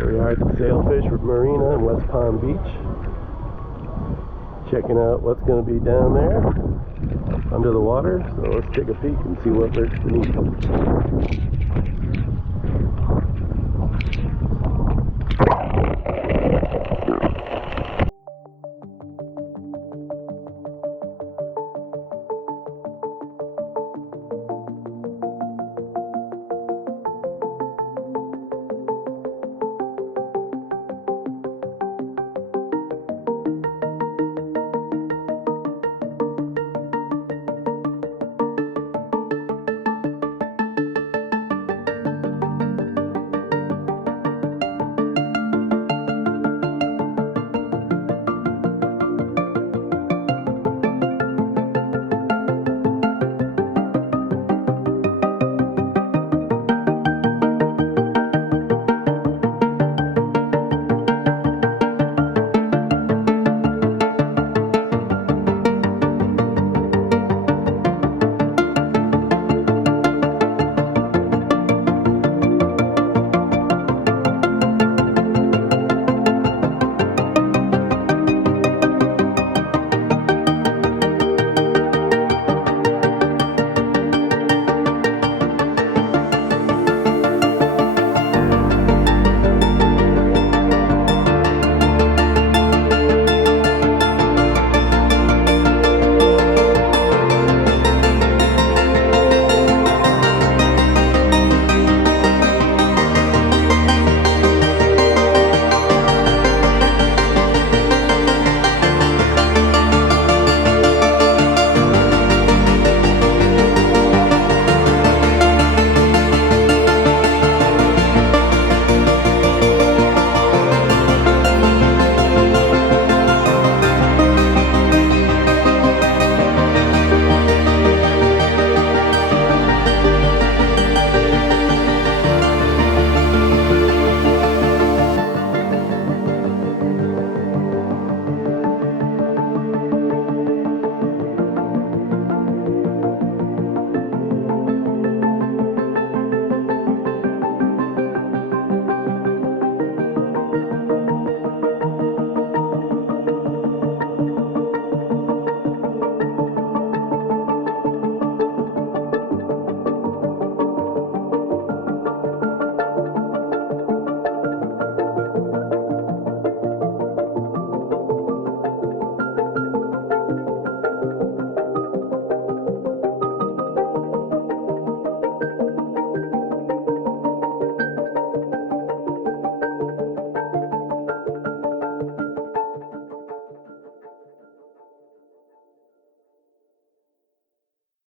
Here we are at the Sailfish Marina in West Palm Beach. Checking out what's going to be down there under the water. So let's take a peek and see what lurks beneath.